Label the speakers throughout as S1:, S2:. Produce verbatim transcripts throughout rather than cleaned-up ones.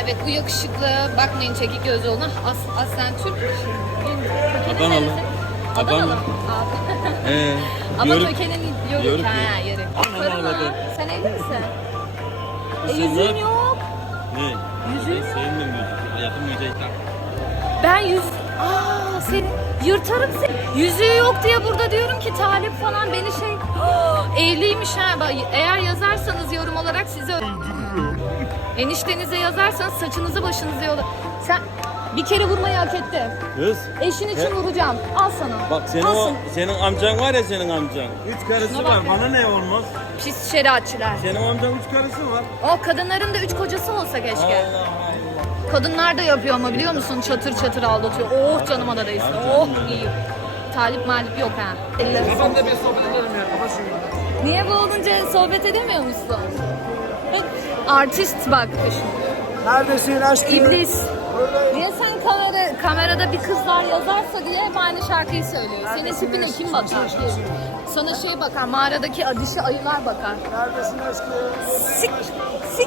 S1: Evet, bu yakışıklı. Bakmayın çekik göz olduğuna. As aslen Türk.
S2: Adanalı.
S1: Adanalı.
S2: Adanalı.
S1: Abi.
S2: Ee,
S1: Ama
S2: Yörük.
S1: Türkiye'nin yörük.
S2: Yörük
S1: Ha,
S2: mü?
S1: yörük.
S2: Aman
S1: Karım
S2: Allah'ım.
S1: ha. Sen evli misin? E,
S2: Sen
S1: yüzüğün
S2: ne-
S1: yok.
S2: Ne?
S1: Yüzüğün
S2: Ben
S1: yok.
S2: sevmiyorum yüzük. Hayatım yüzük tak.
S1: Ben yüz... Aa, seni yırtarım seni. Yüzüğü yok diye burada diyorum ki Talip falan beni şey... Aa, evliymiş ha. Bak, eğer yazarsanız yorum olarak sizi öldürürüm. Eniştenize yazarsanız saçınızı başınızı yola... Sen bir kere vurmayı hak etti.
S2: Kız.
S1: Eşin için
S2: He.
S1: vuracağım. Al sana.
S2: Bak senin
S1: Al
S2: o,
S1: sana.
S2: senin amcan var ya senin amcan. Üç karısı
S1: Şuna
S2: var.
S1: bak ya.
S2: Bana ne olmaz?
S1: Pis şeriatçılar.
S2: Senin amcan üç karısı var.
S1: O kadınların da üç kocası olsa keşke.
S2: Allah Allah.
S1: Kadınlar da yapıyor ama biliyor musun? Çatır çatır aldatıyor. Oh canıma da değsin. Oh iyi. Talip malip yok ha.
S3: Ben de bir sohbet edelim ya. Kapat şunu.
S1: Niye bu olunca sohbet edemiyor musun? Artist bak.
S3: Neredesin aşkım?
S1: İblis. Niye sen kamera, kamerada bir kızlar yazarsa diye hep aynı şarkıyı söylüyor. Senin tipine kim bakar ki? Sana şey bakar, mağaradaki dişi ayılar bakar.
S3: Neredesin aşkım?
S1: Sik, sik.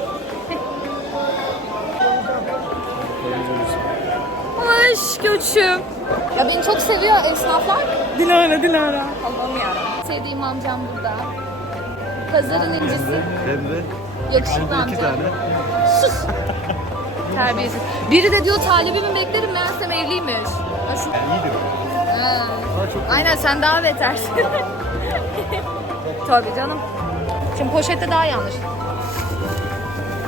S1: Hoş göçüm. Ya beni çok seviyor esnaflar.
S3: Dilara, Dilara.
S1: Allah'ım yarabbim. Sevdiğim amcam burada. Pazarın incisi.
S2: Ben de.
S1: Yakışıklı amcam. Sus. Terbiyesiz. Biri de diyor talibimi beklerim meğersem evliymiş. Ha, şu... Ha. Aynen sen daha betersin. Tabii canım. Şimdi poşette daha yanlış.